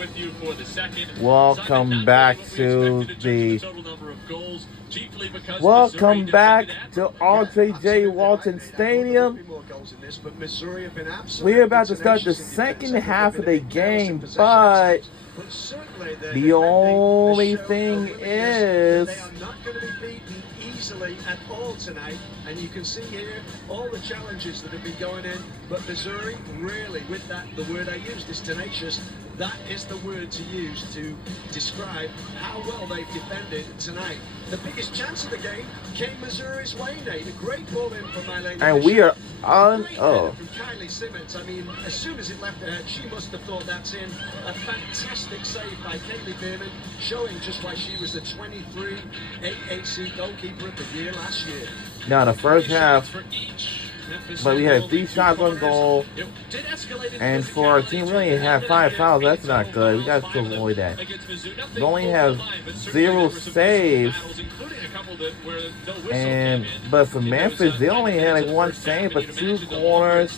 with you for the second. Welcome back to the R.J. Walton Stadium. We're about to start the second half of the game, but the only thing is easily at all tonight, and you can see here all the challenges that have been going in, but Missouri really, with that, the word I used is tenacious. That is the word to use to describe how well they've defended tonight. The biggest chance of the game came Missouri's way, Nate. A great ball in from Mylene. And we are on. From Kylie Simmons. I mean, as soon as it left her head, she must have thought that's in. A fantastic save by Kaylee Bierman, showing just why she was the 23 AAC goalkeeper of the year last year. Now, the first half, but we had 3 shots on goal. And for our team, we only had 5 fouls. That's not good. We got to avoid that. We only have 0 saves. But for Memphis, they only had like 1 save, but 2 corners.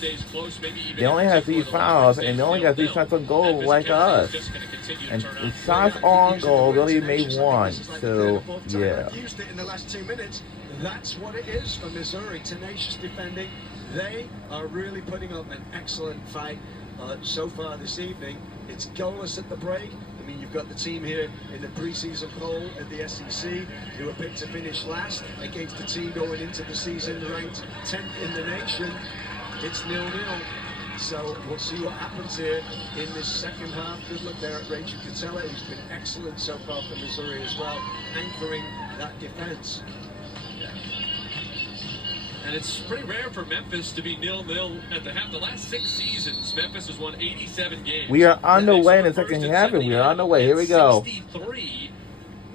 They only had 3 fouls, and they only got 3 shots on goal like us. And the shots on goal, we only made 1. So, yeah. Used it in the last 2 minutes. That's what it is for Missouri. Tenacious defending. They are really putting up an excellent fight so far this evening. It's goalless at the break. I mean, you've got the team here in the preseason poll at the SEC who are picked to finish last against the team going into the season ranked 10th in the nation. It's 0-0. So we'll see what happens here in this second half. Good luck there at Rachel Catella, who's been excellent so far for Missouri as well, anchoring that defense. And it's pretty rare for Memphis to be 0-0 at the half. The last 6 seasons, Memphis has won 87 games. We are on the way in the second half, and we are on the way. Here we go. 63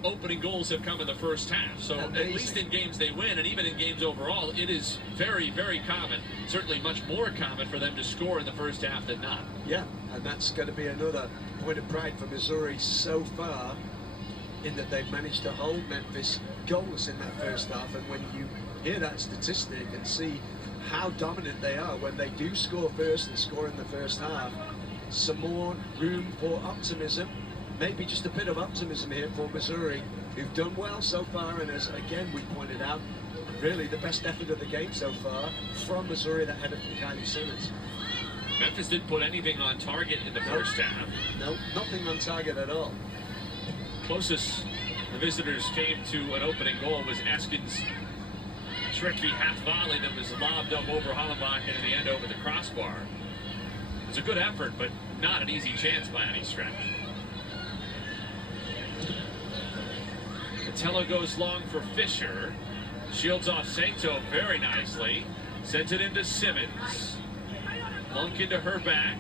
opening goals have come in the first half. So at least in games they win, and even in games overall, it is very, very common, certainly much more common for them to score in the first half than not. Yeah, and that's going to be another point of pride for Missouri so far, in that they've managed to hold Memphis goalless in that first half. And when you hear that statistic and see how dominant they are when they do score first and score in the first half, some more room for optimism. Maybe just a bit of optimism here for Missouri, who've done well so far, and as again we pointed out, really the best effort of the game so far from Missouri, that header from Kylie Simmons. Memphis didn't put anything on target in the first half. No, nothing on target at all. Closest the visitors came to an opening goal was Eskin's tricky half volley that was lobbed up over Hollenbach and in the end over the crossbar. It's a good effort, but not an easy chance by any stretch. Catella goes long for Fisher. Shields off Saito very nicely. Sends it into Simmons. Monk into her back.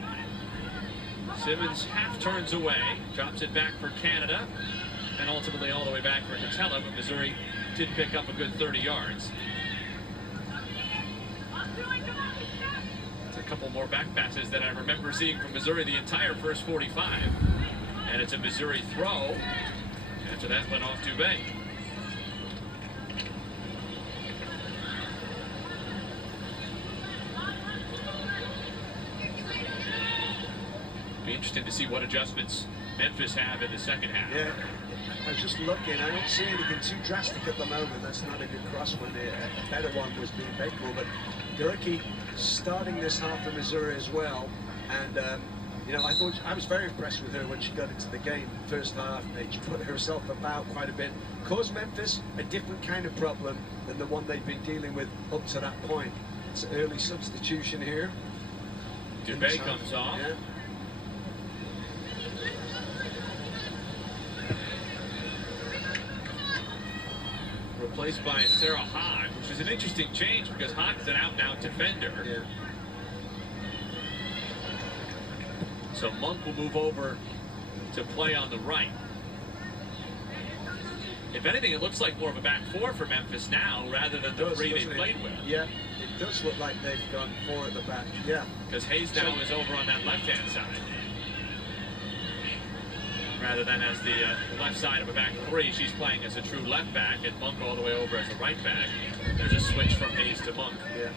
Simmons half turns away. Drops it back for Canada. And ultimately all the way back for Catella, but Missouri did pick up a good 30 yards. It's a couple more back passes that I remember seeing from Missouri the entire first 45. And it's a Missouri throw. After that went off Dubé. Be interesting to see what adjustments Memphis have in the second half. Yeah, I was just looking. I don't see anything too drastic at the moment. That's not a good cross one there. A better one was being paid for, but Durkee starting this half for Missouri as well. And you know, I was very impressed with her when she got into the game first half. She put herself about quite a bit. Caused Memphis a different kind of problem than the one they've been dealing with up to that point. It's an early substitution here. Dubé comes off. Yeah. Replaced by Sarah Hogg, which is an interesting change because Hogg is an out-and-out defender. Yeah. So Monk will move over to play on the right. If anything, it looks like more of a back 4 for Memphis now rather than the 3 they played with. Yeah, it does look like they've gone 4 at the back. Yeah. Because Hayes now is over on that left-hand side. Rather than as the left side of a back 3, she's playing as a true left back, and Monk all the way over as a right back. There's a switch from Hayes to Monk. Yeah.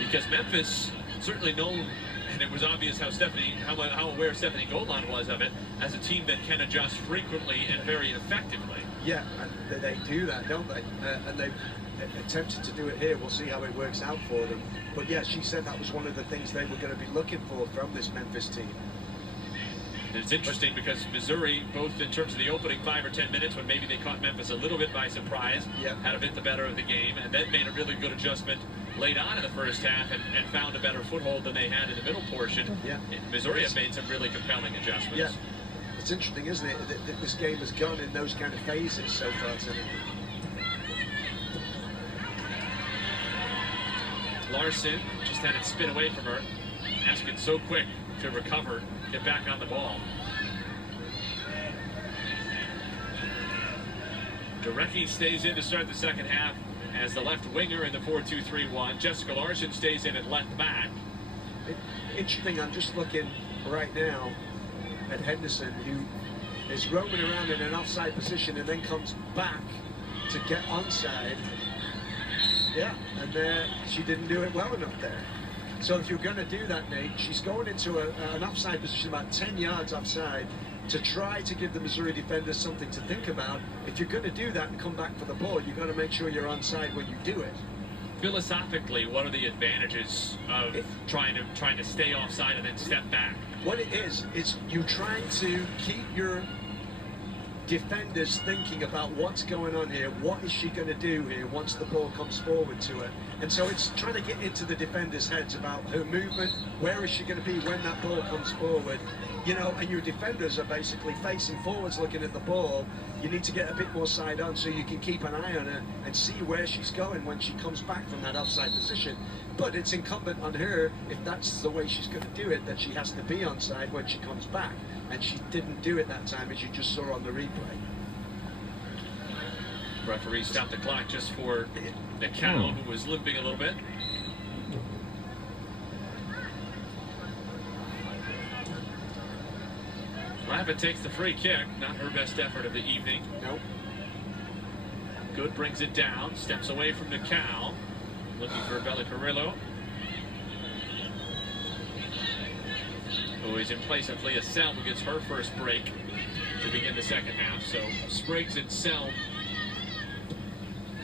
You because Memphis certainly known, and it was obvious how aware Stephanie Golan was of it, as a team that can adjust frequently and very effectively. Yeah, and they do that, don't they? And they've attempted to do it here. We'll see how it works out for them. But yeah, she said that was one of the things they were going to be looking for from this Memphis team. And it's interesting because Missouri, both in terms of the opening 5 or 10 minutes when maybe they caught Memphis a little bit by surprise, had a bit the better of the game, and then made a really good adjustment late on in the first half and found a better foothold than they had in the middle portion. Yeah. Missouri have made some really compelling adjustments. Yeah. It's interesting, isn't it, that this game has gone in those kind of phases so far tonight. Larson just had it spin away from her. Asking so quick to recover, get back on the ball. Durecki stays in to start the second half as the left winger in the 4-2-3-1. Jessica Larson stays in at left back. Interesting, I'm just looking right now at Henderson, who is roaming around in an offside position and then comes back to get onside. Yeah, and she didn't do it well enough there. So if you're going to do that, Nate, she's going into an offside position about 10 yards offside to try to give the Missouri defenders something to think about. If you're going to do that and come back for the ball, you've got to make sure you're onside when you do it. Philosophically, what are the advantages of trying to stay offside and then step back? What it is you trying to keep your defenders thinking about what's going on here, what is she going to do here once the ball comes forward to her. And so it's trying to get into the defenders' heads about her movement, where is she going to be when that ball comes forward, you know, and your defenders are basically facing forwards looking at the ball. You need to get a bit more side on so you can keep an eye on her and see where she's going when she comes back from that offside position. But it's incumbent on her, if that's the way she's going to do it, that she has to be onside when she comes back. And she didn't do it that time, as you just saw on the replay. Referee stopped the clock just for the cow, who was limping a little bit. Rabbit takes the free kick. Not her best effort of the evening. Nope. Good brings it down. Steps away from the cow. Looking for Bella Carrillo, who is in place of Leah Selm, who gets her first break to begin the second half. So Spriggs and Selm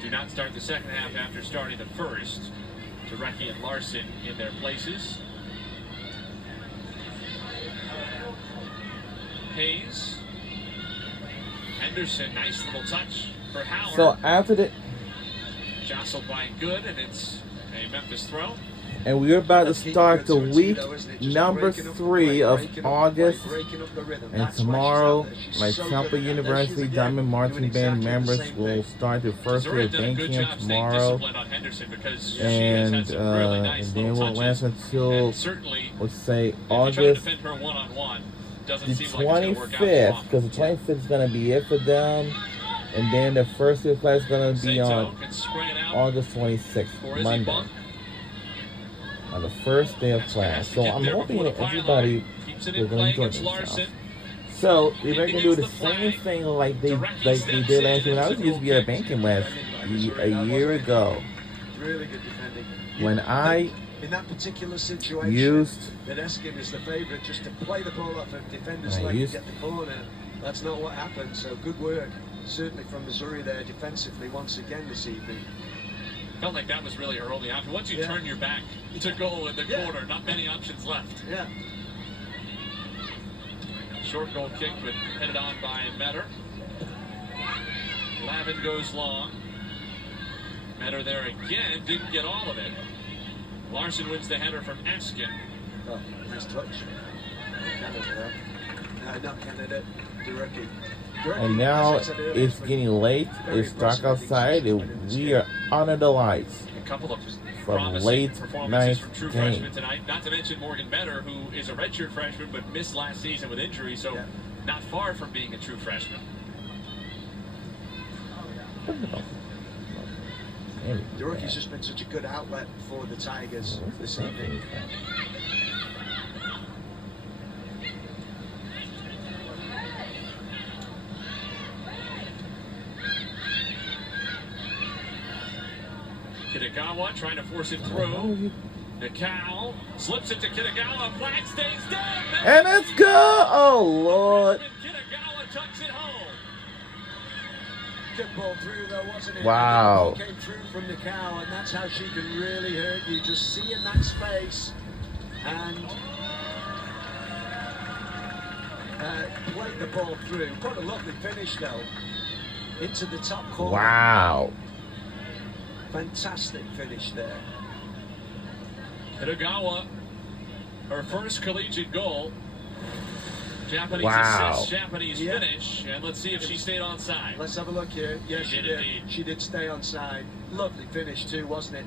do not start the second half after starting the first. Durecki and Larson in their places. Hayes. Henderson, nice little touch for Howard. So after the Jostled by Good, and it's a Memphis throw. and we're about to start the week number 3 of August, and tomorrow my Temple University Diamond Marching Band members will start their first day of band camp tomorrow, and then we'll last until, let's say, August the 25th, because the 25th is going to be it for them. And then the first day of class is going to be on August 26th, Monday, on the first day of class. So I'm hoping that everybody will going to enjoy themselves. So they're going to do the same thing like they did last year. When I was used to be at a banking last a year ago, when I in that particular situation, that Eskin is the favorite just to play the ball off a defender's leg and get the corner. That's not what happened. So good work, certainly from Missouri there defensively once again this evening. Felt like that was really her only option. Once you turn your back to goal in the corner, not many options left. Yeah. Short goal kick, but headed on by Metter. Lavin goes long. Metter there again, didn't get all of it. Larson wins the header from Eskin. Oh, nice touch. Not candidate, Durecki. And now it's getting late. It's dark outside, and we are under the lights. A couple of from late night from true game. freshmen tonight. Not to mention Morgan Metter, who is a redshirt freshman but missed last season with injury, so not far from being a true freshman. Durecki's just been such a good outlet for the Tigers this evening. Kitagawa trying to force it through. Nicole slips it to Kitagawa. Flag stays down. And it's good. Oh, Lord. Kitagawa tucks it home. Good ball through though, wasn't it? Wow. And the ball came through from Nicole, and that's how she can really hurt you. Just seeing that space and played the ball through. What a lovely finish though. Into the top corner. Wow. Fantastic finish there. Kitagawa, her first collegiate goal. Japanese Wow. assist, Japanese finish, and let's see if she stayed onside. Let's have a look here. Yes, she did. Indeed. She did stay on side. Lovely finish too, wasn't it?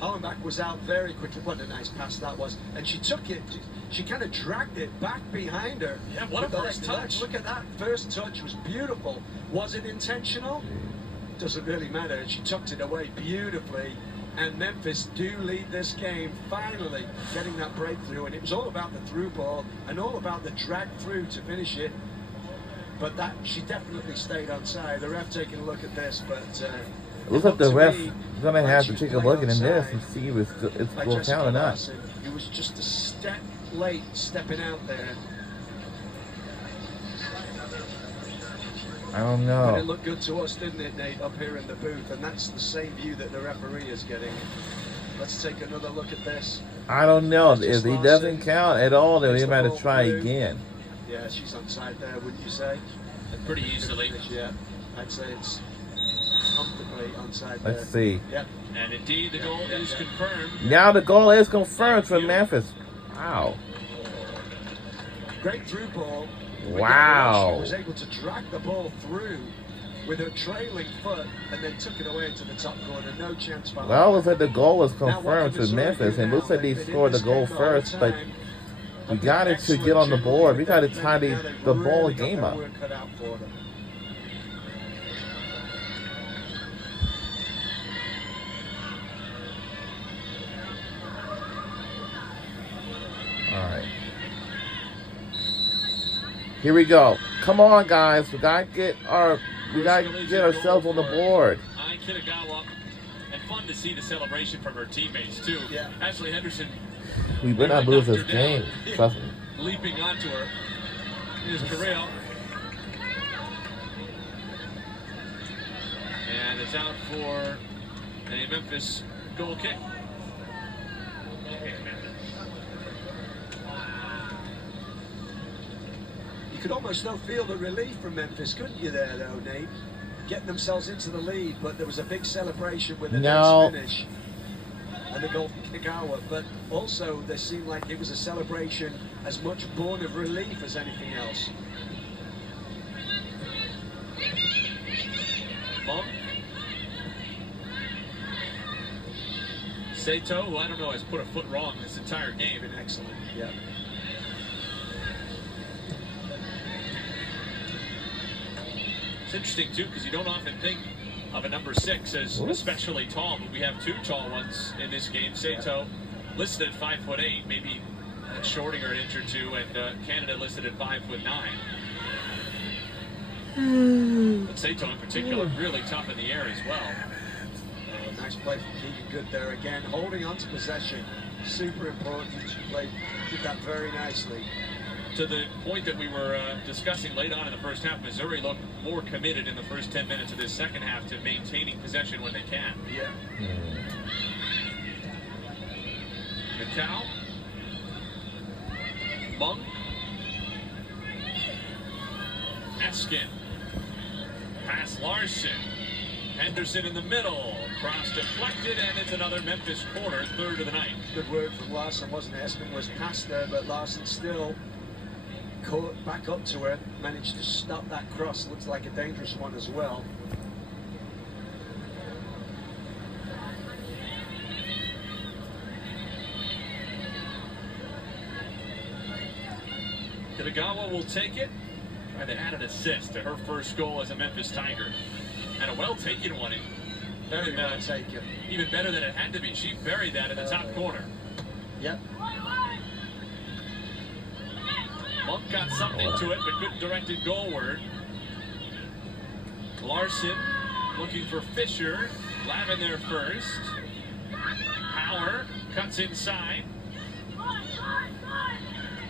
Hollenbach was out very quickly. What a nice pass that was. And she took it, she kind of dragged it back behind her. Yeah, what a first touch. Look at that. First touch was beautiful. Was it intentional? Doesn't really matter. She tucked it away beautifully. And Memphis do lead this game, finally getting that breakthrough. And it was all about the through ball and all about the drag through to finish it. But that she definitely stayed on side. The ref taking a look at this, but Looks like the ref is going to have to take a look at this and see if it's going to count or not. It was just a step late stepping out there. I don't But it know. looked good to us, didn't it, Nate, up here in the booth? And that's the same view that the referee is getting. Let's take another look at this. I don't know. If he doesn't count at all, then we might have to try again. Yeah, she's on side there, wouldn't you say? Pretty easily. Yeah, I'd say it's comfortably on side there. Let's see. Yep. And indeed, the goal is confirmed. Now the goal is confirmed for Memphis. Wow. Great through ball. Wow. She was able to drag the ball through with her trailing foot and then took it away into the top corner. No chance for her. Well, it looks like the goal was confirmed for Memphis, and it looks like they scored the goal first, but we got it to get on the board. We got to tie the ball game up. All right. Here we go. Come on, guys. We gotta get ourselves on the board. Kitagawa, and fun to see the celebration from her teammates too. Yeah. Ashley Henderson. We better not lose this knocked her down, game. Trust me. Leaping onto her. Here's Carrillo. And it's out for a Memphis goal kick. You could almost feel the relief from Memphis, couldn't you there, though, Nate? Getting themselves into the lead, but there was a big celebration with the nice finish and the goal from Kitagawa. But also, there seemed like it was a celebration as much born of relief as anything else. Monk. Sato, who I don't know has put a foot wrong this entire game. Been excellent, yeah. It's interesting too because you don't often think of a number 6 as especially tall, but we have 2 tall ones in this game. Sato listed at 5'8", maybe shorting her an inch or two, and Canada listed at 5'9". But Sato in particular really tough in the air as well. Nice play from Keegan Good there again, holding on to possession. Super important. She did that very nicely. To the point that we were discussing late on in the first half, Missouri looked more committed in the first 10 minutes of this second half to maintaining possession when they can. Yeah. Macau. Monk. Eskin. Pass Larson. Henderson in the middle. Cross deflected, and it's another Memphis corner, third of the night. Good word from Larson, wasn't it? Eskin was past there, but Larson still caught back up to her, managed to stop that cross. Looks like a dangerous one as well. Kitagawa will take it. Trying to add an assist to her first goal as a Memphis Tiger. And a well-taken one. Very well taken. Even better than it had to be. She buried that in the top corner. Yep. Monk got something to it, but couldn't direct it goalward. Larson looking for Fisher. Lavin there first. Bounce inside.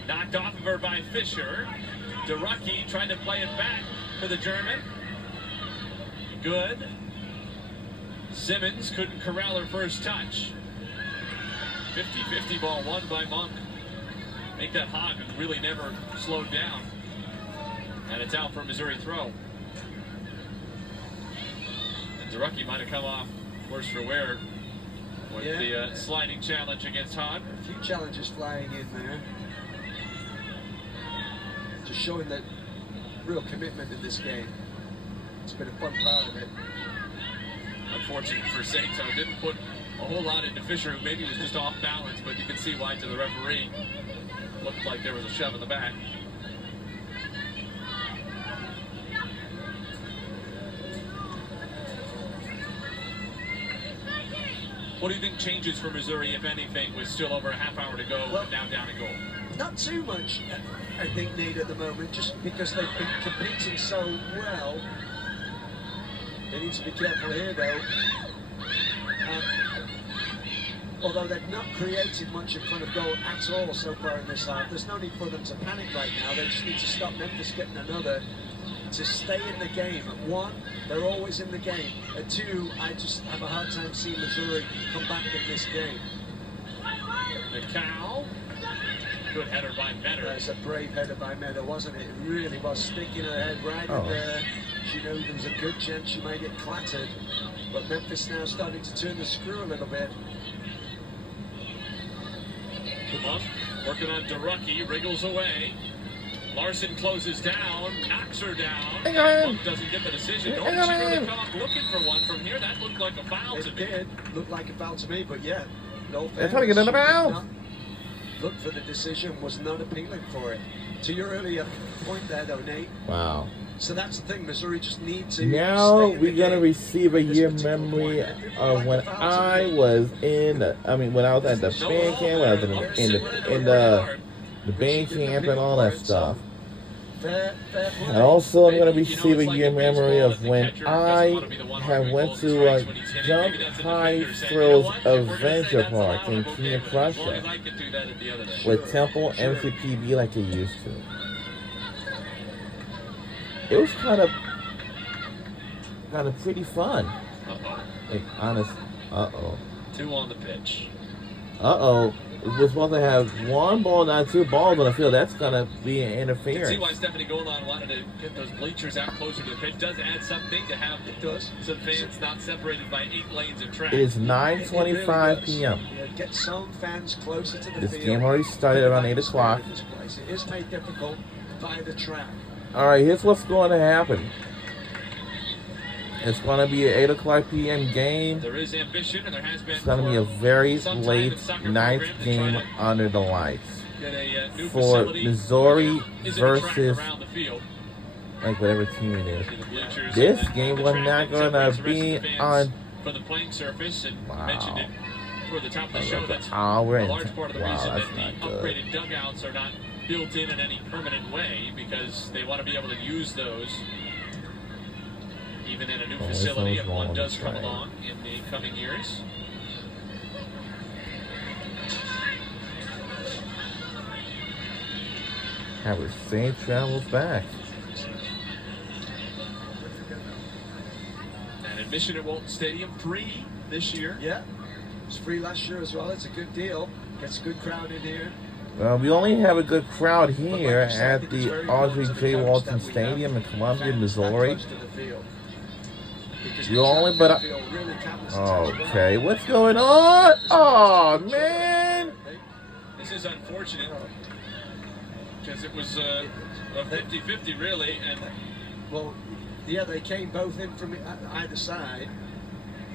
Knocked off of her by Fisher. DeRucky trying to play it back for the German. Good. Simmons couldn't corral her first touch. 50-50 ball won by Monk. Make that hog really never slowed down. And it's out for a Missouri throw. And DeRucky might have come off worse for wear with the sliding challenge against Hogg. A few challenges flying in there. Just showing that real commitment in this game. It's been a fun part of it. Unfortunate for Sato, didn't put a whole lot into Fisher, who maybe was just off balance, but you can see why to the referee. Looked like there was a shove in the back. What do you think changes for Missouri, if anything, with still over a half hour to go, well, and now down a goal? Not too much, I think, Nate, at the moment, just because they've been competing so well. They need to be careful here, though. Although they've not created much in front of goal at all so far in this half, there's no need for them to panic right now. They just need to stop Memphis getting another to stay in the game. At one, they're always in the game. At two, I just have a hard time seeing Missouri come back in this game. McCall. Good header by Metter. That's a brave header by Metter, wasn't it? It really was, sticking her head right in there. She knew there was a good chance she might get clattered. But Memphis now starting to turn the screw a little bit. Monk working on DeRucky, wriggles away. Larson closes down, knocks her down. Monk doesn't get the decision. Nor did she really come up looking for one from here. That looked like a foul to me. It did look like a foul to me, but yeah. No, they're trying to get in the bounds. Look for the decision, was not appealing for it. To your earlier point there, though, Nate. Wow. So that's the thing, Missouri just need to. Now we're gonna receive a year memory of when I was when I was at the band camp, when I was in the band camp and all that stuff. And also, I'm gonna receive a year memory of when I went to Jump High Thrills Adventure Park in King of Prussia with Temple MCPB like they used to. It was kind of pretty fun. Like, honest. Two on the pitch. We're supposed to have one ball, not two balls on the field. That's gonna be an interference. You can see why Stephanie Golan wanted to get those bleachers out closer to the pitch. Does add something to have some fans not separated by 8 lanes of track. It is 9:25 p.m. Yeah, get some fans closer to the This field. game already started around 8 o'clock. It is made difficult by the track. All right, here's what's going to happen. It's going to be an 8 o'clock p.m. game. There is ambition, and there has been. It's going to be a very late ninth game under the lights for Missouri versus like whatever team it is. This game was not going to be on. For the playing surface, and mentioned it for the top of the show. That's we're a in. large part of the reason That's that the upgraded dugouts are not built in any permanent way, because they want to be able to use those even in a new facility if one does come along in the coming years. Howard Saint travels back. And admission at Walton Stadium free this year. Yeah, it was free last year as well. It's a good deal. Gets a good crowd in here. Well, we only have a good crowd here at the Audrey J. Walton Stadium in Columbia, Missouri. You only, but okay, what's going on? Oh man! This is unfortunate because it was a 50-50 really, and well, yeah, they came both in from either side.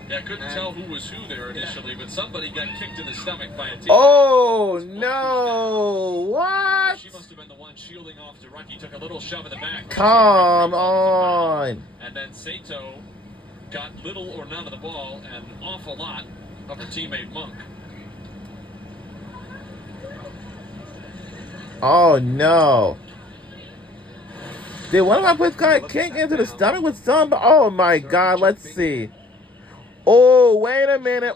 Yeah, I couldn't tell who was who there initially, but somebody got kicked in the stomach by a team. Oh no! What? She must have been the one shielding off DeRucky. Took a little shove in the back. Come on! And then Sato got little or none of the ball and an awful lot of her teammate Monk. Oh no! Did one of my players got kicked into the stomach with some? Oh my God! Let's see. Oh, wait a minute.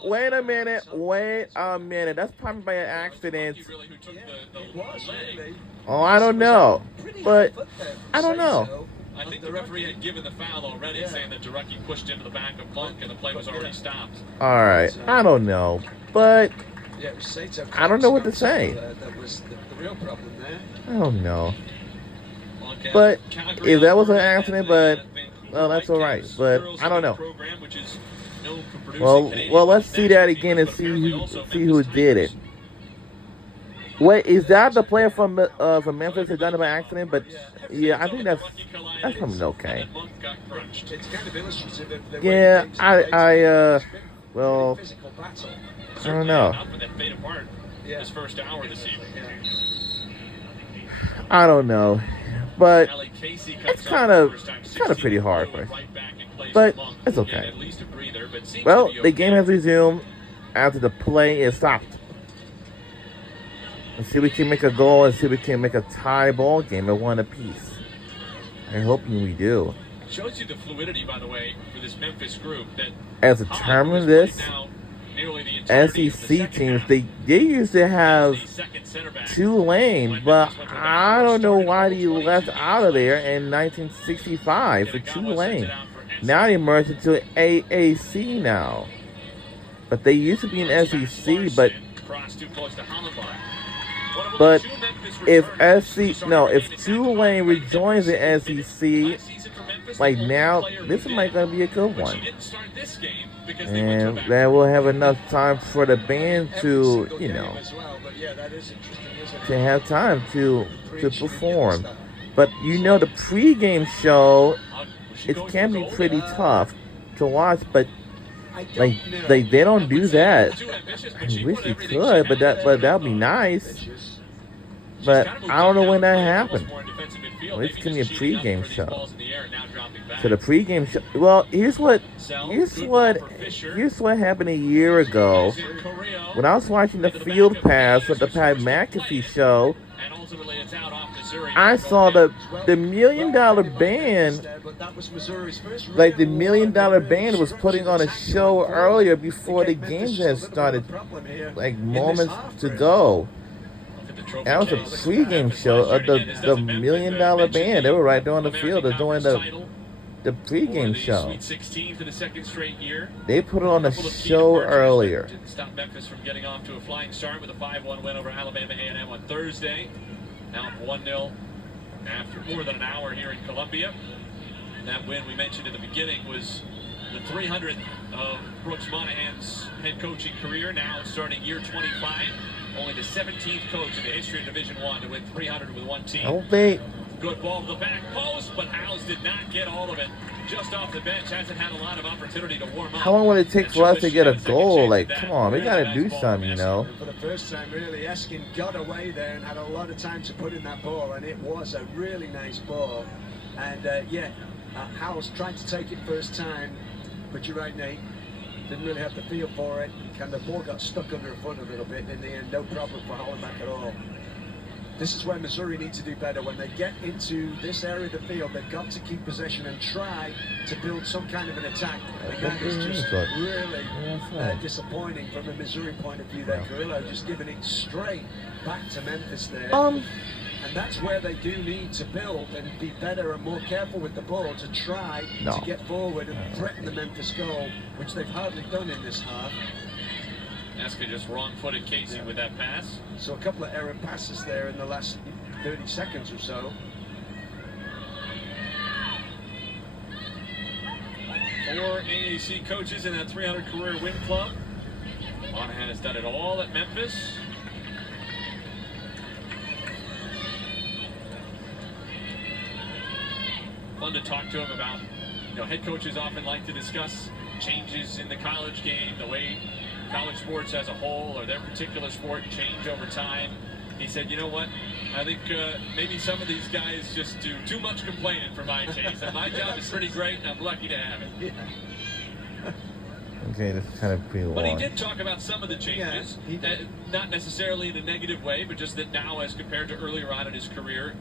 That's probably by an accident. Really who took Yeah, the it was leg. really. Oh, I don't know. Pretty But high foot there from I don't know. Sato. I think the referee had given the foul already, Yeah. saying that Jarecki pushed into the back of Monk and the play was already stopped. All right. I don't know. But Yeah, it was Sato. I don't know what to say. That was the real problem there. I don't know. Monk has But Calgary if that was on an first, accident, and but Vancouver well, that's all right. Whitecaps But Girls I don't know. program, which is known for producing Well, Canadian let's see that national again teams, and but see apparently who also see Memphis who did it. Tigers. Wait, is that the player from Memphis that done it by accident? But yeah, I think that's probably okay. And then Monk got crunched. It's kind of illustrative of the way Yeah, the game's played. It's been well, pretty physical battle. I don't know. Enough for that fade apart Yeah. this first hour this evening. Yeah. I don't know, but Allie Casey comes it's up kind for the of first time, pretty 16 hard. went right back and plays But Monk, it's who okay. get at least a breather, but seems Well, to be the game okay. has resumed after the play is stopped. Let's see if we can make a goal and see if we can make a tie ball game at one apiece. I'm hoping we do. Shows you the fluidity, by the way, for this Memphis group. That As a Hahn, term who of has this, played now nearly the entirety of the SEC second teams, half, they used to have as the second center back. Tulane, but I don't know why they left out of there in 1965 for Tulane. Now they merged into AAC now. But they used to be in SEC, but if Tulane rejoins the SEC, like now, this might gonna be a good one. And then we'll have enough time for the band to, to have time to perform. But the pregame show, it can be pretty tough to watch, but like they don't do that. I wish they could, but that'd be nice. But I don't know when that happened. Well, this can be a pregame show. So the pregame show. Well, here's what happened a year ago when I was watching the Field Pass with the Pat McAfee show. I saw the $1 Million Band. Like the $1 Million Band was putting on a show earlier before the games had started, like moments to go. That was a pregame show of the $1 Million Band. They were right there on the field. They're doing the pregame show. They put it on the show earlier. Didn't stop Memphis from getting off to a flying start with a 5-1 win over Alabama A&M on Thursday. Now up 1-0 after more than an hour here in Columbia. And that win we mentioned in the beginning was the 300th of Brooks Monahan's head coaching career. Now starting year 25. Only the 17th coach in the history of Division I to win 300 with one team. Good ball to the back post, but Howes did not get all of it. Just off the bench, hasn't had a lot of opportunity to warm up. How long would it take for us to get a goal? Like, come on, we gotta do something, For the first time, really, Eskin got away there and had a lot of time to put in that ball, and it was a really nice ball. And Howes tried to take it first time, but you're right, Nate. Didn't really have the feel for it. And the ball got stuck under her foot a little bit. In the end, no problem for Hollenbach at all. This is where Missouri needs to do better. When they get into this area of the field, they've got to keep possession and try to build some kind of an attack. And that is just really disappointing from a Missouri point of view there. Carrillo just giving it straight back to Memphis there. And that's where they do need to build and be better and more careful with the ball to try to get forward and threaten the Memphis goal, which they've hardly done in this half. Eska just wrong-footed Casey with that pass. So a couple of errant passes there in the last 30 seconds or so. 4 AAC coaches in that 300 career win club. Monahan has done it all at Memphis. Fun to talk to him about. Head coaches often like to discuss changes in the college game, the way college sports as a whole or their particular sport change over time. He said, you know what? I think maybe some of these guys just do too much complaining for my taste. And my job is pretty great, and I'm lucky to have it. Yeah. Okay, that's kind of pretty long. But he did talk about some of the changes, not necessarily in a negative way, but just that now as compared to earlier on in his career,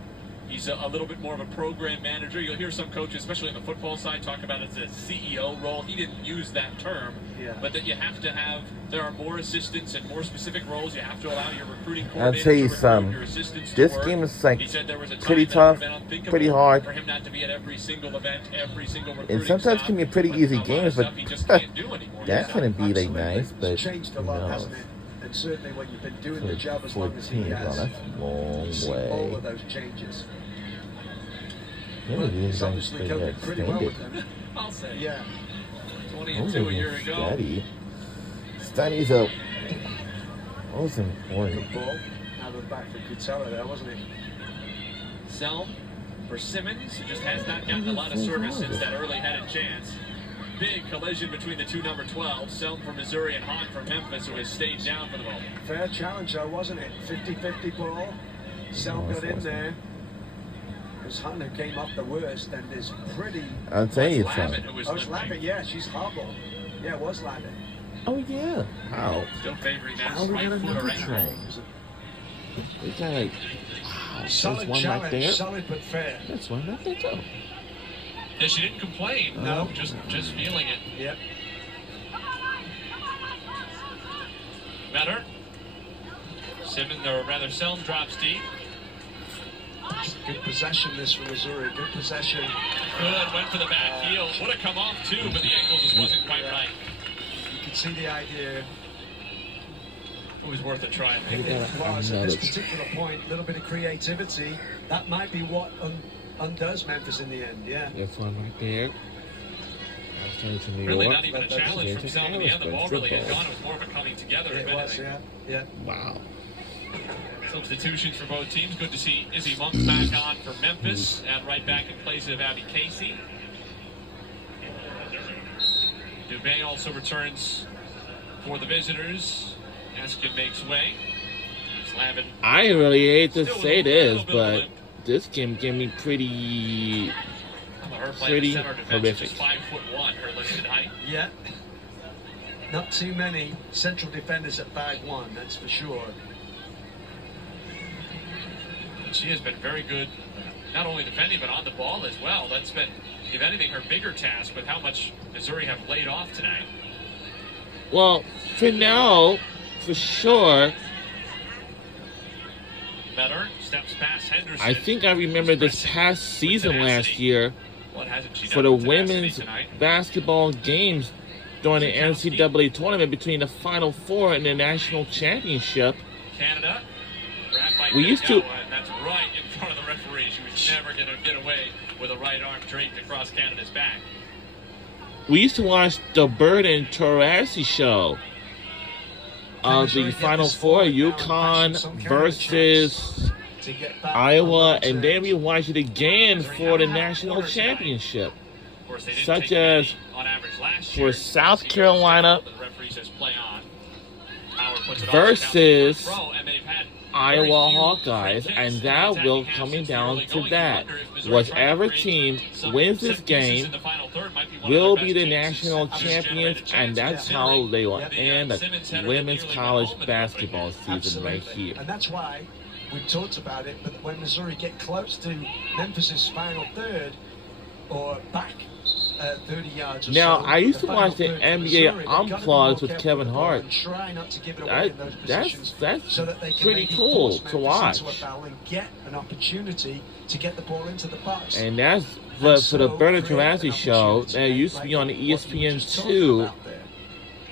He's a little bit more of a program manager. You'll hear some coaches, especially on the football side, talk about it as a CEO role. He didn't use that term, but that you have to have, there are more assistants and more specific roles. You have to allow your recruiting I'll coordinator tell you to recruit, something. your assistants to This work. game is like He said there was a time pretty that tough, would have been unthinkable pretty hard. for him not to be at every single event, every single recruiting And sometimes stop. can be pretty But easy a lot of games, but stuff he just can't do anymore. that's going to be like Absolutely. nice, but It's changed a who lot, knows? hasn't it? And certainly when you've been doing the job as long as he 14, has, well, that's a long you see all way. of those changes. Yeah, But these he's guys obviously pretty coping pretty well with extended. them. I'll say. Yeah. 20-2 a year ago. Steady. Steady's up. That was important. Good ball out of the back for Kutella there, wasn't it? Selm for Simmons, who just has not gotten a lot of service since that early headed chance. Big collision between the two number 12, Selm for Missouri and Hahn for Memphis, who has stayed down for the moment. Fair challenge though, wasn't it? 50-50 ball. Selm got in there. It was Hahn who came up the worst and is pretty... I'll tell you Lavin, something. who was Oh, it's limping. Lavin, yeah, she's hobbled. Yeah, it was Lavin. Oh, yeah. How? Still favoring that How we right got foot another or ankle. train? We got like... There's Solid one right challenge, there. solid but fair. That's one right there, too. Yeah, she didn't complain. No. Just feeling it. Yep. Better. Simmons, or rather, Selm drops deep. Good possession this for Missouri, good possession. Good, went for the back heel. Would have come off too, but the ankle just wasn't quite right. You can see the idea. It was worth a try. I think it was at this particular point, a little bit of creativity. That might be what undoes Memphis in the end, yeah. That's one right there. I was turning to New Really York. not even a challenge from Selm in the end. The ball really had gone. It was more of a coming together. It if was, anything. yeah. Wow. Substitutions for both teams. Good to see Izzy Monk back on for Memphis and right back in place of Abby Casey. Dubé also returns for the visitors. Eskin makes way. Slavin. I really hate to Still with say a this, little bit of but limp. this game gave me pretty... Her playing Pretty center defense, horrific. just 5'1", her listed height. Yeah. Not too many central defenders at 5'1", that's for sure. She has been very good, not only defending, but on the ball as well. That's been, if anything, her bigger task with how much Missouri have laid off tonight. Well, for now, for sure, Better, steps past Henderson. I think I remember this past season last year What hasn't she for done the with tenacity women's tonight? basketball games during the NCAA tournament between the Final Four and the national championship. Canada, grabbed by We used to- Kagawa, and that's right in front of the referee. She was never going to get away with a right arm draped across Canada's back. We used to watch the Bird and Taurasi show of the Final Four, UConn versus To get back Iowa, on that and then terms. we watched it again for the national championship. Of course, they didn't Such take as the knee on average last for year. South The Carolina referee says play on. Howard puts it off, versus down to the front row, and they've had Iowa very few Hawkeyes, free and kicks that in the will attacking coming half down since to really that. going. You wonder if Missouri Whichever trying to team create some wins this set pieces game in the final third might be one of will their be best the chances. national This champions, generated and chance that's in how Missouri. they will Yeah, end Simmons the had it women's nearly college went home in the basketball opening. season right Absolutely. here. And that's why we've talked about it, but when Missouri get close to Memphis's final third, or back 30 yards or Now, so, I used to final watch the third for NBA Missouri, they've gotta be Unplugged more with careful Kevin the ball Hart. and try not to give it away That- in those positions that's so that they can pretty maybe cool force to Memphis watch. into a foul and get an opportunity to get the ball into the box. And that's but for the Bernard Taurasi show that used to be on the ESPN2.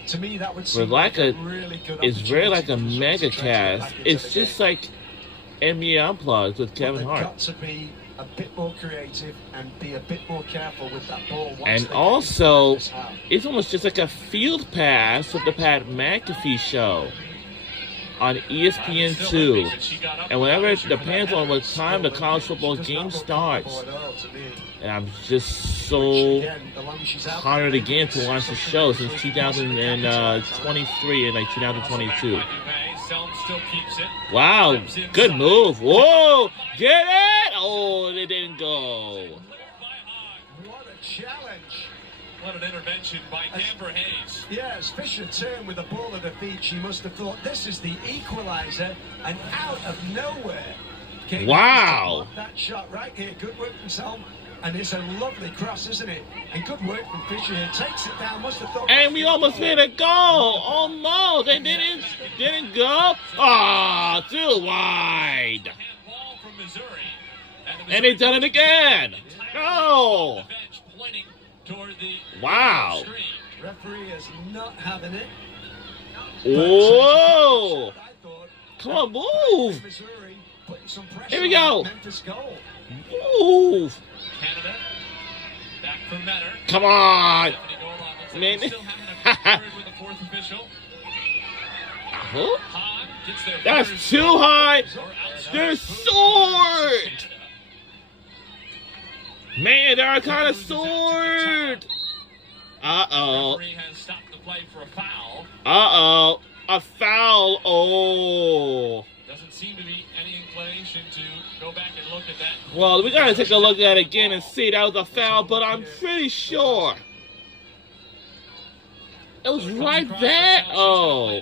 To me, that would But seem like a a, really good it's very like a opportunity for mega Missouri to try to get cast. back into It's the just game. like NBA Unplugged with But Kevin they've Hart. got to be a bit more creative and be a bit more careful with that ball. Once And they get also, into this half. it's almost just like a field pass with the Pat McAfee show on ESPN2. And whenever it depends on what time the college football game starts. And I'm just so honored again to watch the show since 2023 and like 2022. Still keeps it. Wow, good move. Whoa, get it! Oh, it didn't go. What a challenge. What an intervention by Amber Hayes. Yeah, as Fisher turned with the ball at her feet, she must have thought, this is the equalizer, and out of nowhere, Wow. That shot right here, good work from Selm. And it's a lovely cross, isn't it? And good work from Fisher here. Takes it down, must have thought. And we almost made a goal. Almost. And didn't go. Oh, too wide. Handball from Missouri. And they done it again. No. Wow. Referee is not having it. Whoa. Come on, move. Here we go. Memphis goal. Move. Canada. Back from Metter. Come on. Man. Still having a with the fourth official. Hahn gets there That's first. too high. Or They're outside. short. Man, they're kind of short. Uh-oh. Referee has stopped the play for a foul. Uh-oh. A foul. Oh. Doesn't seem to be any inclination to go back and look at that. Well, we gotta take a look at it again and see that was a foul, but I'm pretty sure. It was right there. Oh.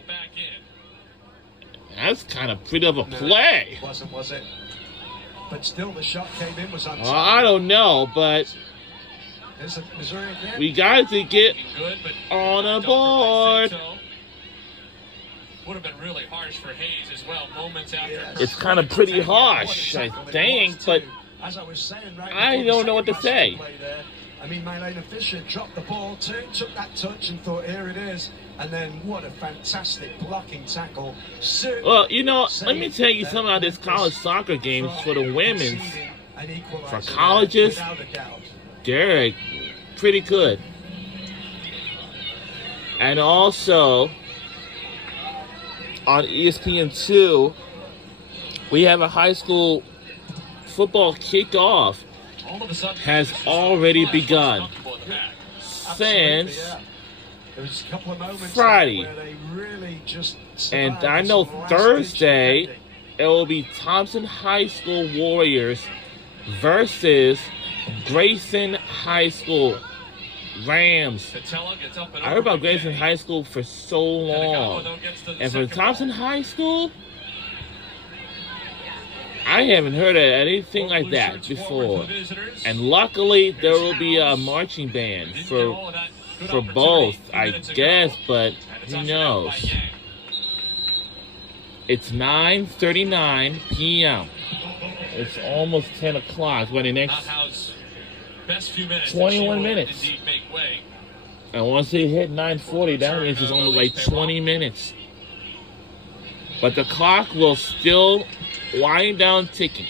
That's kind of pretty of a play. Wasn't, was it? But still, the shot came in, was on. I don't know, but Missouri again. we got to get Good, but on a board. Would have been really harsh for Hayes as well. Moments after. Yes. It's kind of pretty harsh, I think, but as I was saying, right I before don't know what to the say. play there, I mean, Mylena Fisher dropped the ball, turned, took that touch, and thought, here it is. And then what a fantastic blocking tackle. Well, you know, let me tell you something about this college soccer games for the women's. For colleges, they're pretty good. And also, on ESPN2, we have a high school football kickoff All of a sudden, has already begun since there was a couple of moments Friday. where they really just And survived I know some last-ditch Thursday defending. it will be Thompson High School Warriors versus Grayson High School Rams. Patella gets up and I heard about Grayson High School for so long. And for Thompson High School, I haven't heard of anything like that before. And luckily, there will be a marching band for both, I guess, but who knows? It's 9:39 p.m. It's almost 10 o'clock. But the next 21 minutes. And once they hit 9:40, that means it's only like 20 minutes. But the clock will still wind down ticking.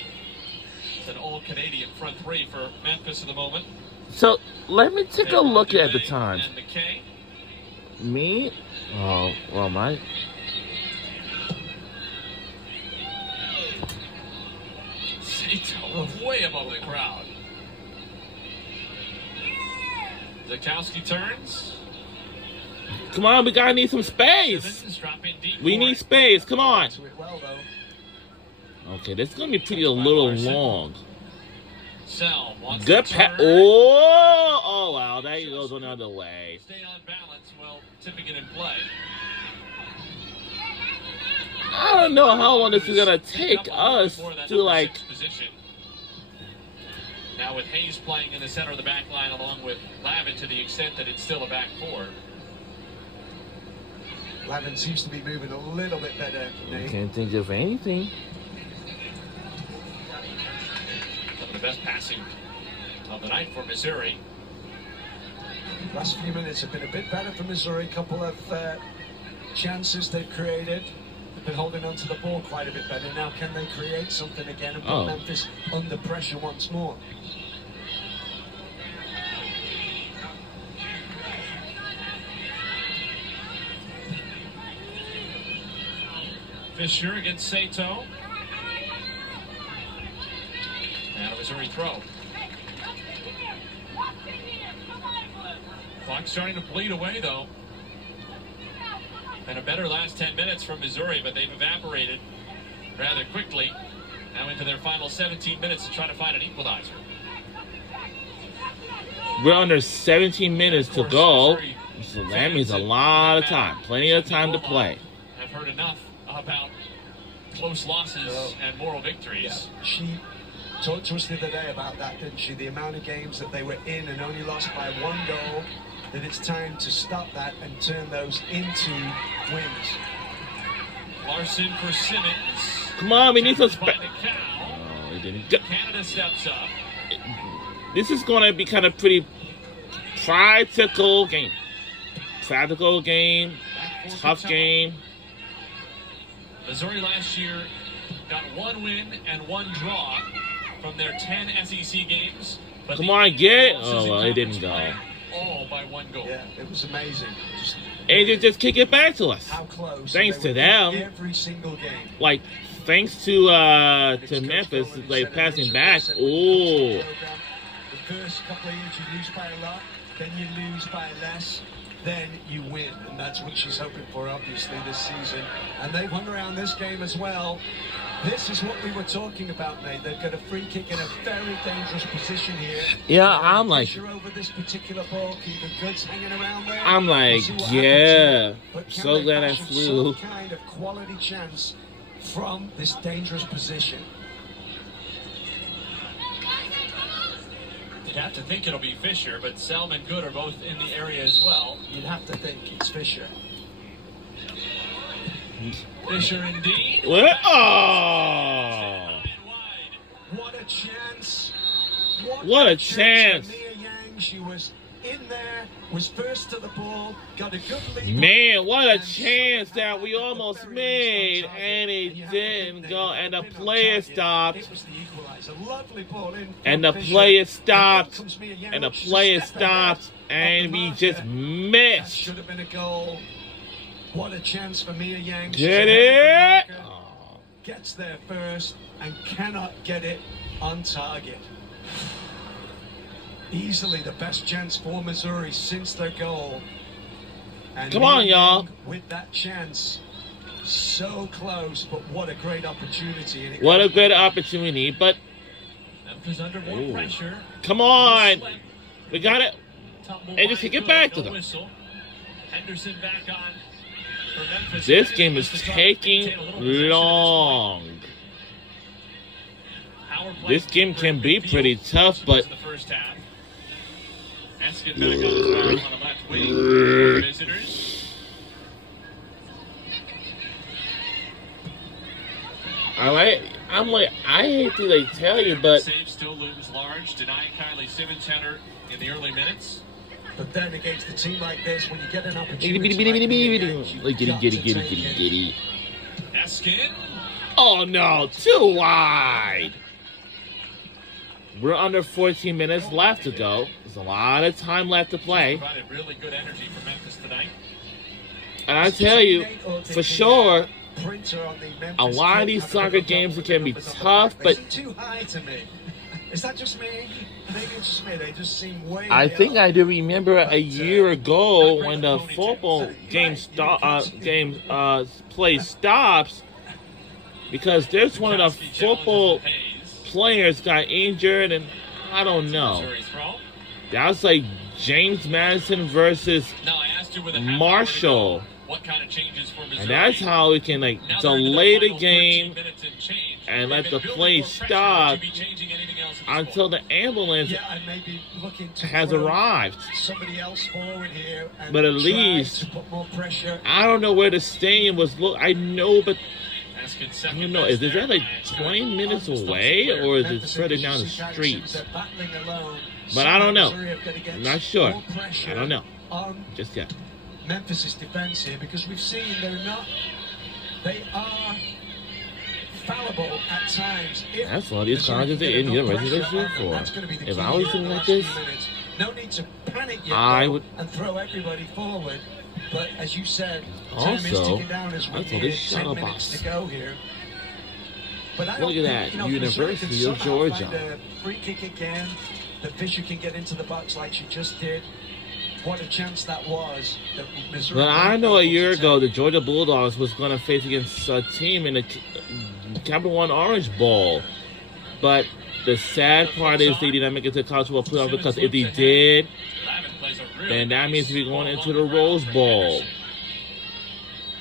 It's an old Canadian front three for Memphis at the moment. So let me take a look at the times. And McKay. Me? Oh, well, my. Sato way above the crowd. Zakowski turns. Come on, we gotta need some space. Simmons is dropping deep We for need it. space. Come on. To it well, though. Okay, this is gonna be pretty a little long. Sell wants Good to pass. turn. Oh, wow, there he goes another way. Stay on balance while tipping it in play. I don't know how long this is gonna take us to like. Position. Now with Hayes playing in the center of the back line along with Lavin to the extent that it's still a back four. Lavin seems to be moving a little bit better. I can't think of anything. Some of the best passing of the night for Missouri. Last few minutes have been a bit better for Missouri. A couple of chances they've created. They've been holding on to the ball quite a bit better. Now can they create something again and put Memphis under pressure once more? Fisher against Sato. And a Missouri throw. Clock starting to bleed away, though. And a better last 10 minutes from Missouri, but they've evaporated rather quickly. Now into their final 17 minutes to try to find an equalizer. We're under 17 minutes to go. So that means a lot of time. Plenty of time to play. I've heard enough about close losses and moral victories. Yeah. She talked to us the other day about that, didn't she? The amount of games that they were in and only lost by 1 goal, that it's time to stop that and turn those into wins. Larson for Simmons. Come on, we need some By the cow. Oh, he didn't. Canada steps up. This is going to be kind of pretty practical game. Practical game. Tough game. Missouri last year got 1 win and 1 draw from their 10 SEC games. But Come on, get it. Oh, well, it didn't go. All by 1 goal. Yeah, it was amazing. And they just kick it back to us. How close. Thanks to them. Every single game. Like, thanks to Memphis, like passing back. Ooh. The first couple of years you lose by a lot, then you lose by less, then you win. And that's what she's hoping for, obviously, this season. And they've hung around this game as well. This is what we were talking about, Nate. They've got a free kick in a very dangerous position here. Yeah, I'm like, Over this particular ball, keeping goods hanging around there. I'm like, yeah. So glad I flew. Some kind of quality chance from this dangerous position. You'd have to think it'll be Fisher, but Selm and Good are both in the area as well. You'd have to think it's Fisher. Fisher indeed. What? Oh. What a chance. What a chance. Mia Yang, she was in there, was first to the ball, got a good lead. Man, what a chance that we almost made, and it didn't go, and the player stopped. It was the equalizer. Lovely ball in. And the player stopped, and the player stopped, and we just missed. Should have been a goal. What a chance for Mia Yang. Get it? Gets there first and cannot get it on target. Easily the best chance for Missouri since their goal. And Come on, y'all. With that chance, so close, but what a great opportunity. And What a good opportunity, but Memphis under more pressure. come on. We got it. And just kick it back to them. Whistle. Henderson back on. Memphis. This game is taking long. This game can be pretty tough, but Eskin back on his back on the left wing. Visitors. I hate to tell you, but Save still looms large, denying Kylie Simmons header in the early minutes. But then against a team like this, when you get an opportunity, giddy. Eskin. Oh no, too wide. We're under 14 minutes left to go. There's a lot of time left to play. Provided really good energy for Memphis tonight. And I tell you, for sure, a lot of these soccer games can be tough, but too high to me. Is that just me? Maybe it's just me. They just seem way. I think I do remember a year ago when the football play stops because there's one of the football players got injured, and I don't know. That was like James Madison versus Marshall. What kind of changes for Missouri? And that's how we can delay the game and let the play stop until the ambulance has arrived. But at least I don't know where the stadium was. I know, but I don't know. Is that 20 minutes away, or is it further down the street? But I don't know. I'm not sure. I don't know. Just yet. Memphis' defense here, because we've seen they are fallible at times. That's what these colleges in university shoot for. If I was doing like this, no need to panic yet, I would and throw everybody forward. But as you said, also, time is ticking down as we this need shuttle 10 minutes box. to go here. But I Look don't at think, that, University of Georgia. Find a free kick again. The Fisher can get into the box like she just did. What a chance that was. But I know a year ago the Georgia Bulldogs was going to face against a team in the Capital One Orange Bowl. But the sad part is they did not make it to the college football playoff, because if they did, then that means we're going into the Rose Bowl.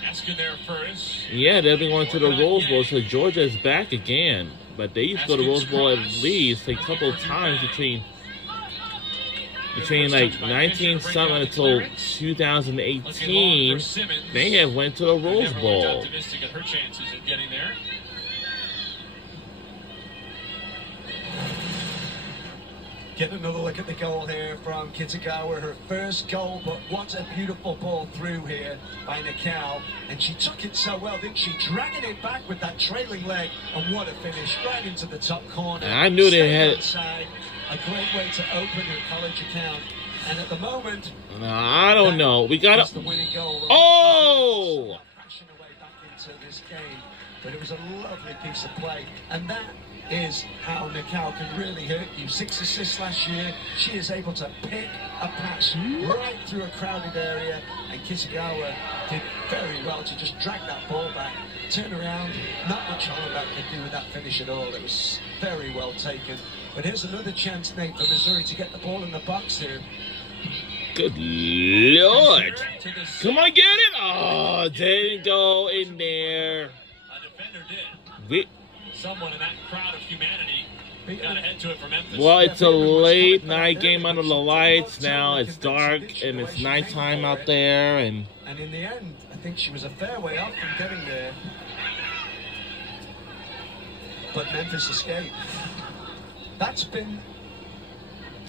Eskin there first. Yeah, they've been going to the Rose Bowl, so Georgia's back again. But they used to go to the Rose Bowl at least a couple of times between like 19 something until 2018. They have went to the Rose Bowl. Optimistic at her chances of getting there. Get another look at the goal here from Kitagawa, her first goal, but what a beautiful ball through here by Nakao. And she took it so well, didn't she? Dragging it back with that trailing leg, and what a finish, right into the top corner. I knew they had it. Outside. A great way to open her college account. And at the moment, No, I don't know. We got that's to. the winning goal. Oh! Crashing away back into this game, but it was a lovely piece of play, and that is how Nakao can really hurt you. 6 assists last year. She is able to pick a pass right through a crowded area, and Kitagawa did very well to just drag that ball back, turn around. Not much Hollenbach could do with that finish at all. It was very well taken. But here's another chance, Nate, for Missouri to get the ball in the box here. Good Lord. Come on, get it. Oh, didn't go in there. A defender did. We, Someone in that crowd of humanity got ahead to it for Memphis. well, it's a late night game under the lights now. It's dark and it's nighttime out there. And in the end, I think she was a fair way off from getting there. But Memphis escaped. That's been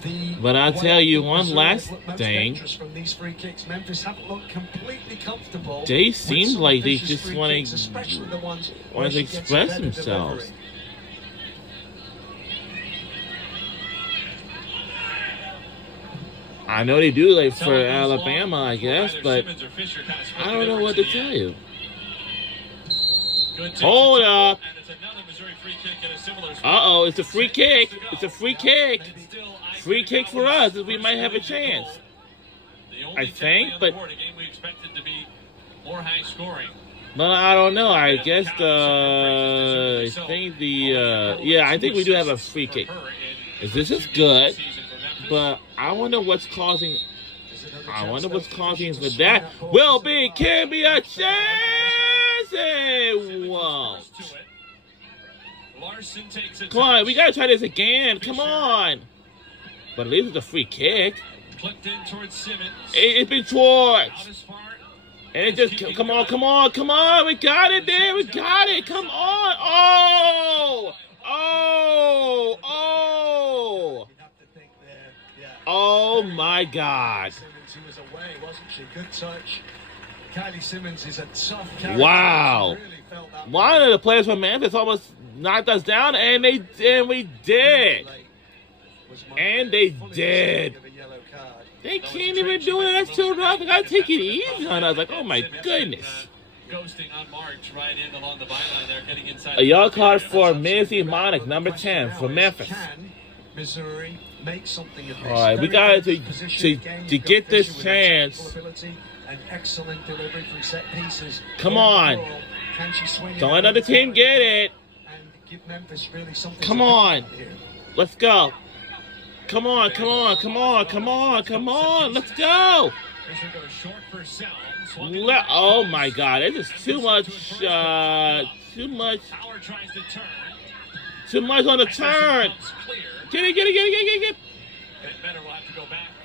the. But I'll tell you one last most thing. dangerous from these free kicks. Memphis haven't looked completely comfortable. They with seem some like they vicious just free wanna- kicks, especially the ones where want to she gets express better themselves. delivery. I know they do like for Alabama, I guess, but I don't know what to tell you. Hold up. Uh-oh, it's a free kick. It's a free kick. Free kick for us. We might have a chance. I think, but I don't know. I guess I think yeah, I think we do have a free kick. This is good, but I wonder what's causing. I wonder what's causing for that. Will be, can be a chance. It won't. Come on, we gotta try this again. Come on. But at least it's a free kick. It's been towards. And it just, come on, come on, come on. We got it there. We got it. Come on. Oh. Oh. Oh. Oh, my God. She was away, wasn't she? Good touch. Kylie Simmons is a tough character. Wow. Really felt that One of the players from Memphis almost knocked us down, and we did. And they did. They can't even do it. That's too rough. I gotta take it easy on us. Like, oh my goodness. Ghosting on March right in along the byline there, getting inside. A yellow card for Mizzy Monic, number 10 for Memphis. Can Missouri make something of this? All right, we got to get this chance. An excellent delivery from set pieces. Come on. Can she swing Don't let another team get it. and give Memphis really something? Come to on. think about here? Let's go. Come on, come on, come on, come on, come on. Let's go. Oh my God, it is too much, too much on the turn. Get it, get it, get it, get it, get it.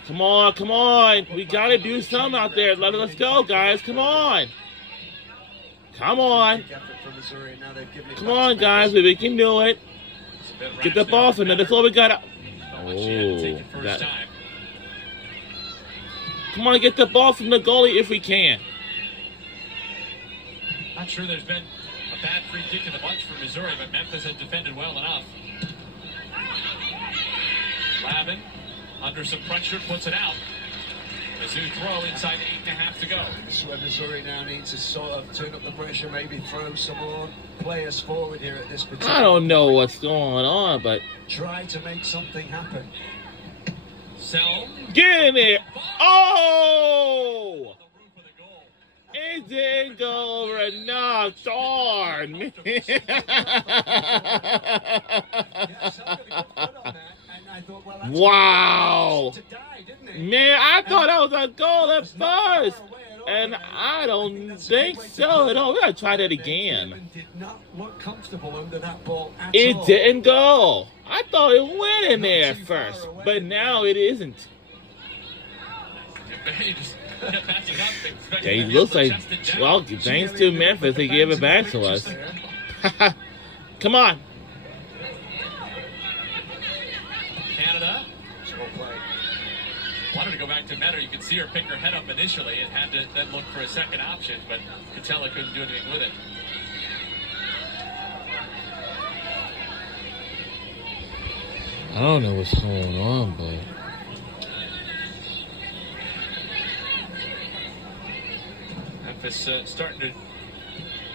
Come on, come on. We gotta do something out there. Let's go, guys. Come on. Come on. Come on, guys. We can do it. Get the ball from there. That's all we gotta. Oh, that. Come on, get the ball from the goalie if we can. Not sure there's been a bad free kick in the bunch for Missouri, but Memphis has defended well enough. Lavin, under some pressure, puts it out. Mizzou throw inside 8.5 to go. This is where Missouri now needs to sort of turn up the pressure, maybe throw some more players forward here at this particular. I don't know what's going on, but try to make something happen. Sell. Get in there. Oh! It didn't go over enough. Darn, man. Wow. Man, I thought that was a goal at first. And I don't think so at all. We gotta try that again. Did not look comfortable under that ball at It all. didn't go. I thought it went in there first, but now it isn't. It looks like, well, thanks to Memphis, they gave it back to us. Come on. Canada wanted to go back to Metter. You could see her pick her head up initially and had to then look for a second option, but Catella couldn't do anything with it. I don't know what's going on, but Memphis starting to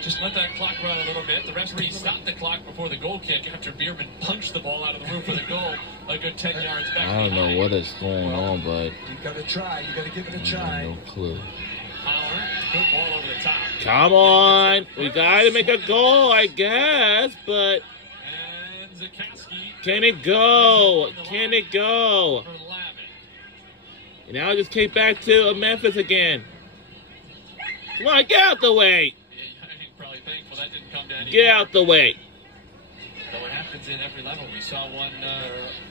just let that clock run a little bit. The referee stopped the clock before the goal kick after Bierman punched the ball out of the roof for the goal a good 10 yards back. I don't know what is going on, but You gotta try. You gotta give it a I try. have no clue. Power, good ball over the top. Come on, we gotta make a goal, I guess, but And Zakaski. can it go? Can it go? For Lavin. And now it just came back to Memphis again. Come on, get out the way. Yeah, I'm probably thankful that didn't come to any. Get out the way. Though it happens in every level. We saw one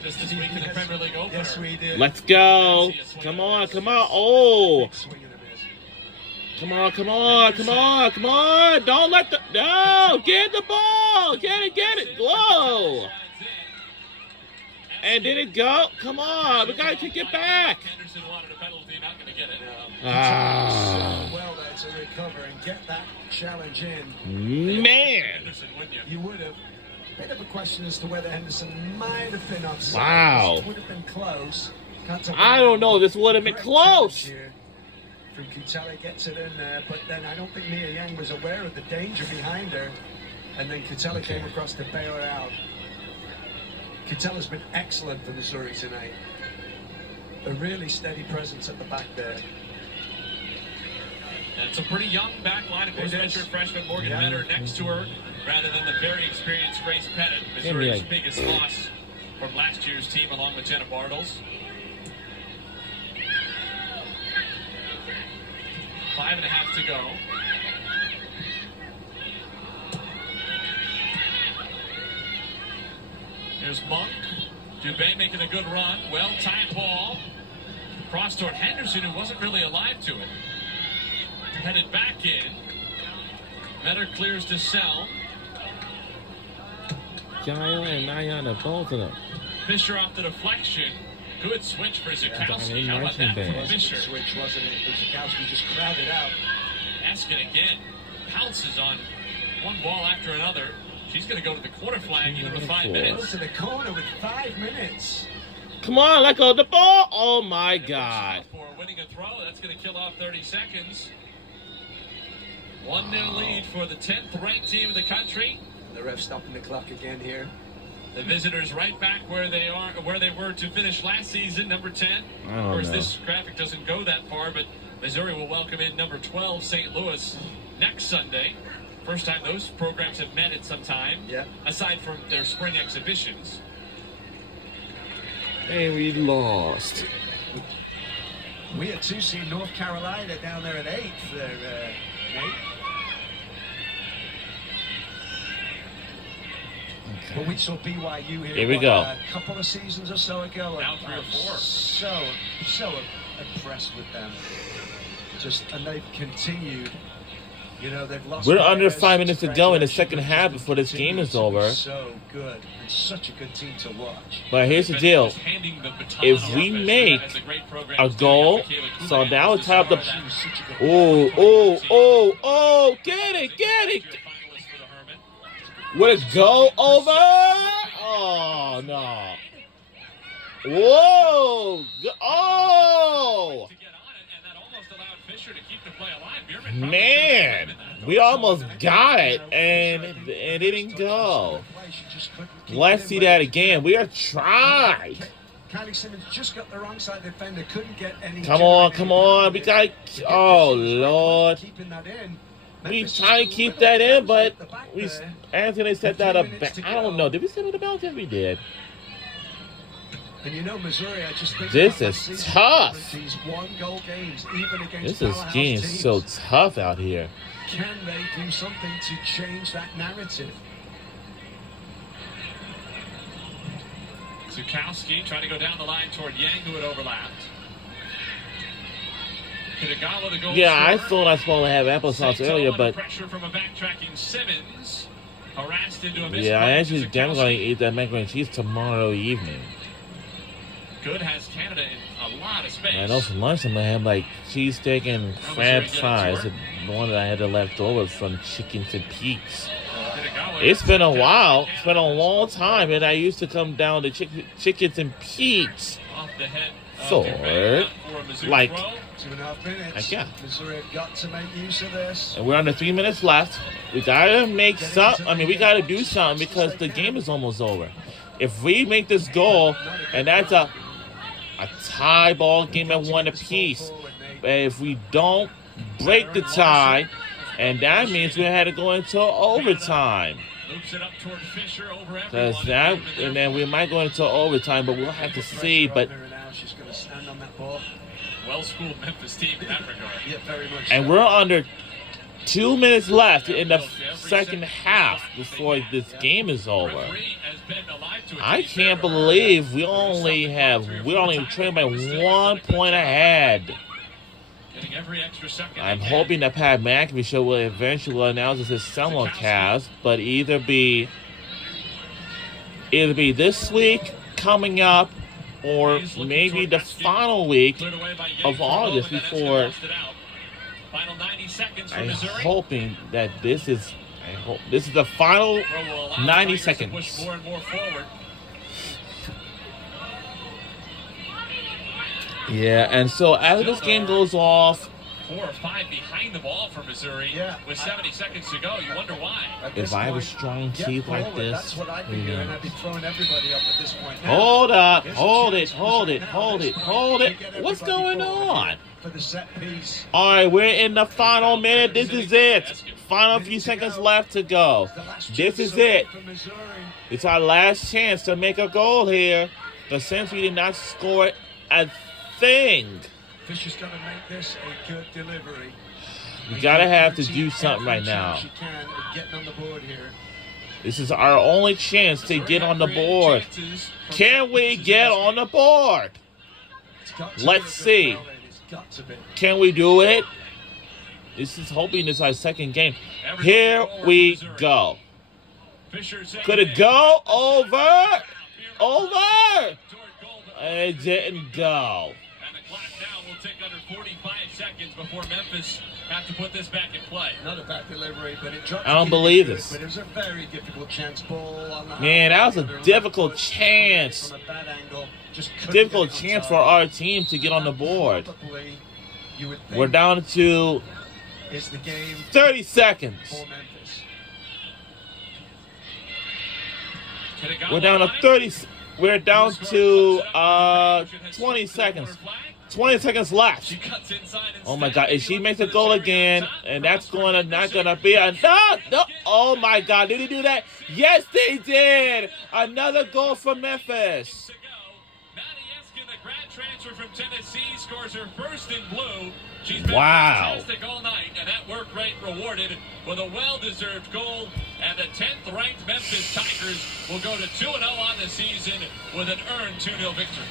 just this week in the Premier League opener. Yes, we did. Let's go. Come on, come on. Oh. Swing and a miss. Come on, come on, come on, come on. Don't let the... No, get the ball. Get it, get it. Whoa. And did it go? Come on, we got to kick it back. Henderson wanted a penalty, not going to get it. Ah. So well there to recover and get that challenge in. Man. Henderson, wouldn't you? You would have. Bit of a question as to whether Henderson might have been offside. Wow. Would have been close. Can't talk I about don't know. This would have been great close. challenge here. From Kutele gets it in there, but then I don't think Mia Yang was aware of the danger behind her. And then Kutele came across to bail her out. Kutele's been excellent for Missouri tonight. A really steady presence at the back there. And it's a pretty young back line. Of course, It is. redshirt freshman Morgan Yeah. Metter next to her, rather than the very experienced Grace Pettit, Missouri's biggest loss from last year's team, along with Jenna Bartles. 5.5 to go. Here's Monk. Dubé making a good run. Well-timed ball. Cross toward Henderson, who wasn't really alive to it. Headed back in. Metter clears to Sell. Jayo and Nayana, both of them. Fisher off the deflection. Good switch for Zukowski. Yeah, How about that bad. from Fisher? Switch, wasn't it? Zukowski just crowded out. Eskin again. Pounces on one ball after another. She's going to go to the corner flag even with 5 Goes minutes. to the corner with 5 minutes. Come on, let go of the ball. Oh, my God. For winning a throw, that's going to kill off 30 seconds. 1-0 lead for the 10th ranked team in the country. The ref stopping the clock again here. The visitors right back where they were to finish last season, number 10. I Of don't course, know. this graphic doesn't go that far, but Missouri will welcome in number 12, St. Louis, next Sunday. First time those programs have met in some time, aside from their spring exhibitions. And we lost. We had 2 seed North Carolina down there at 8th there, Nate. But we saw BYU Here we go. A couple of seasons or so ago. Now 3 or 4. So impressed with them. And they've continued. You know, they've lost. We're under players 5 minutes to since go in the graduation, second half before this game is continues to be over. So good and such a good team to watch. But here's the deal. If we make a goal, so now it's time to... Oh, get it. Would it go over? Oh, no. Whoa. Oh. Man, we almost got it, and it didn't go. Let's see that again. We are trying. Kylie Simmons just got the wrong side defender, couldn't get any. Come on. We got. Oh Lord. Keeping that in. We trying to keep that in, but Anthony set that up. I don't know. Did we set it about? Yes, we did. And you know, Missouri, I just think This about is this season, tough. These one-goal games, even against This is powerhouse getting teams. so tough out here. Can they do something to change that narrative? Zukowski trying to go down the line toward Yang, who had overlapped. Kitagawa, the goal Yeah, I scorer. thought I was supposed to have applesauce Saito earlier, under but pressure from a backtracking Simmons. Harassed into a yeah, I actually am going to Zukowski. eat that macaroni and cheese tomorrow evening. Good has Canada in a lot of space. I know for lunch I'm going to have like cheesesteak and crab fries, the one that I had left over from Chickens and Pete's. Kitagawa It's been a while. It's been a long time, and I used to come down to Chickens and Pete's off the head of for Dubé, for a Mizzou like, throw. 2.5 minutes. yeah. Missouri have got to make use of this. And we're under 3 minutes left. We gotta make some. I mean, we gotta do something because the game is almost over. If we make this goal, and that's a tie ball game at 1 apiece, but if we don't break the tie, and that means we had to go into overtime. Loops it up toward Fisher over Cause everyone. that, and then we might go into overtime, but we'll have to see. But She's going to stand on that ball. Well-schooled Memphis team in that regard. Yeah, very much. and so. we're under 2 minutes left in the second half before this game is over. Referee has been alive to a I case can't there. believe we're only trained by 1 point ahead. Getting every extra second I'm they can. hoping that Pat McAfee will eventually announce his simulcast, but either be this week coming up, or maybe the final week Cleared away by Yang of for August Bowman, and before. that's gonna bust it out. Final 90 seconds for I'm Missouri. hoping that this is the final Throw will allow 90 Tigers to seconds. push more and more forward. Yeah, and so as this game goes off, 4 or 5 behind the ball for Missouri. Yeah. With 70 seconds to go, you wonder why. At if this I have a point, strong get teeth like forward. this, That's what I'd be who doing. knows? I'd be throwing everybody up at this point. Now, Hold up, here's a hold chance it, for hold it, now, hold this it, point, hold to it. get What's everybody going forward on? for the set piece. All right, we're in the final minute. This is it. Final few seconds left to go. The last This chance is away it. for Missouri. It's our last chance to make a goal here. But since we did not score a thing, Fisher's going to make this a good delivery. we gotta have to do something right now. She can at getting on the board here. This is our only chance to get on the board. Can we get on the board? It's got to Let's be a good see. goal, it's got to be. Can we do it? This is hoping this is our second game. Here we go. Could it go over? Over! It didn't go. And the clock now will tick under 45 seconds before Memphis have to put this back in play. Not a bad delivery, but it dropped. I don't believe good, this. But it was a very difficult chance ball on the Man, that was a half-field. difficult chance. From a bad angle, just couldn't Difficult get it on chance for target. our team to get on the board. Probably, you would think, We're down to is the game 30 seconds. for Memphis. We're down to 30. We're down to 20 seconds. 20 seconds left. Oh my God! If she makes a goal again, and that's not gonna be enough. No. Oh my God! Did he do that? Yes, they did. Another goal for Memphis. The grad transfer from Tennessee scores her first in blue. She's been Wow. fantastic all night, and that work rate rewarded with a well-deserved goal. And the 10th-ranked Memphis Tigers will go to 2-0 on the season with an earned 2-0 victory.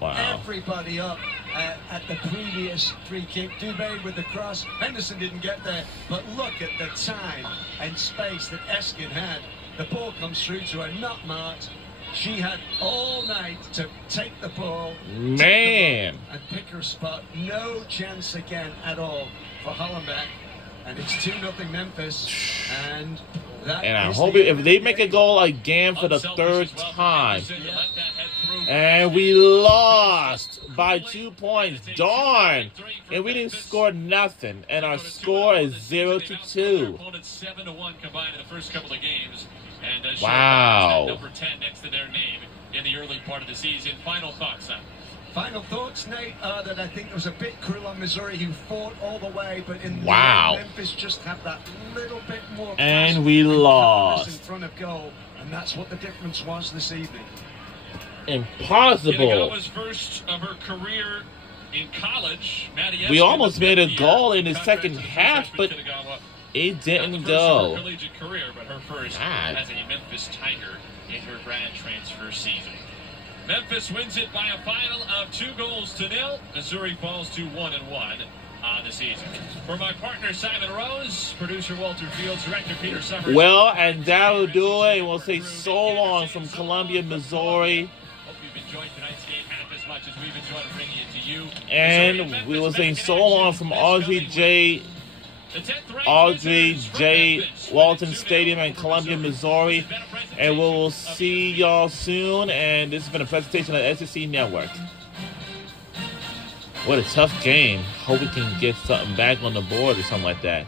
Wow. Everybody up at the previous free kick. Dubé with the cross. Henderson didn't get there, but look at the time and space that Eskin had. The ball comes through to her, not marked. She had all night to take the ball, Man. and pick her spot. No chance again at all for Hollenbeck. And it's 2-0 Memphis. And that And I is hope the if end they of the make a game. goal again for the third Unselfish as well for time, Henderson to let that head through. and we lost by 2 points. Darn. And we didn't score nothing. And our score is 0-2. 7-1 combined in the first couple of games. And Wow. number 10 next to their name in the early part of the season. Final thoughts, son? Final thoughts, Nate, are that I think it was a bit cruel on Missouri, who fought all the way, but in the end, Memphis just had that little bit more. And we lost in front of goal, and that's what the difference was this evening. Impossible. Was first of her career in college. We almost made a goal in the second half, but it didn't go. Collegiate career, but her first as a Memphis Tiger in her grad transfer season. Memphis wins it by a final of 2-0. Missouri falls to 1-1 on the season. For my partner Simon Rose, producer Walter Fields, director Peter Summers. Well, and that will do it. We'll say so long from Columbia, Missouri. Hope you've enjoyed tonight's game half as much as we've enjoyed bringing it to you. And we will say so long from RGJ Walton Stadium in Columbia, Missouri. And we will see y'all soon. And this has been a presentation of the SEC Network. What a tough game. Hope we can get something back on the board or something like that.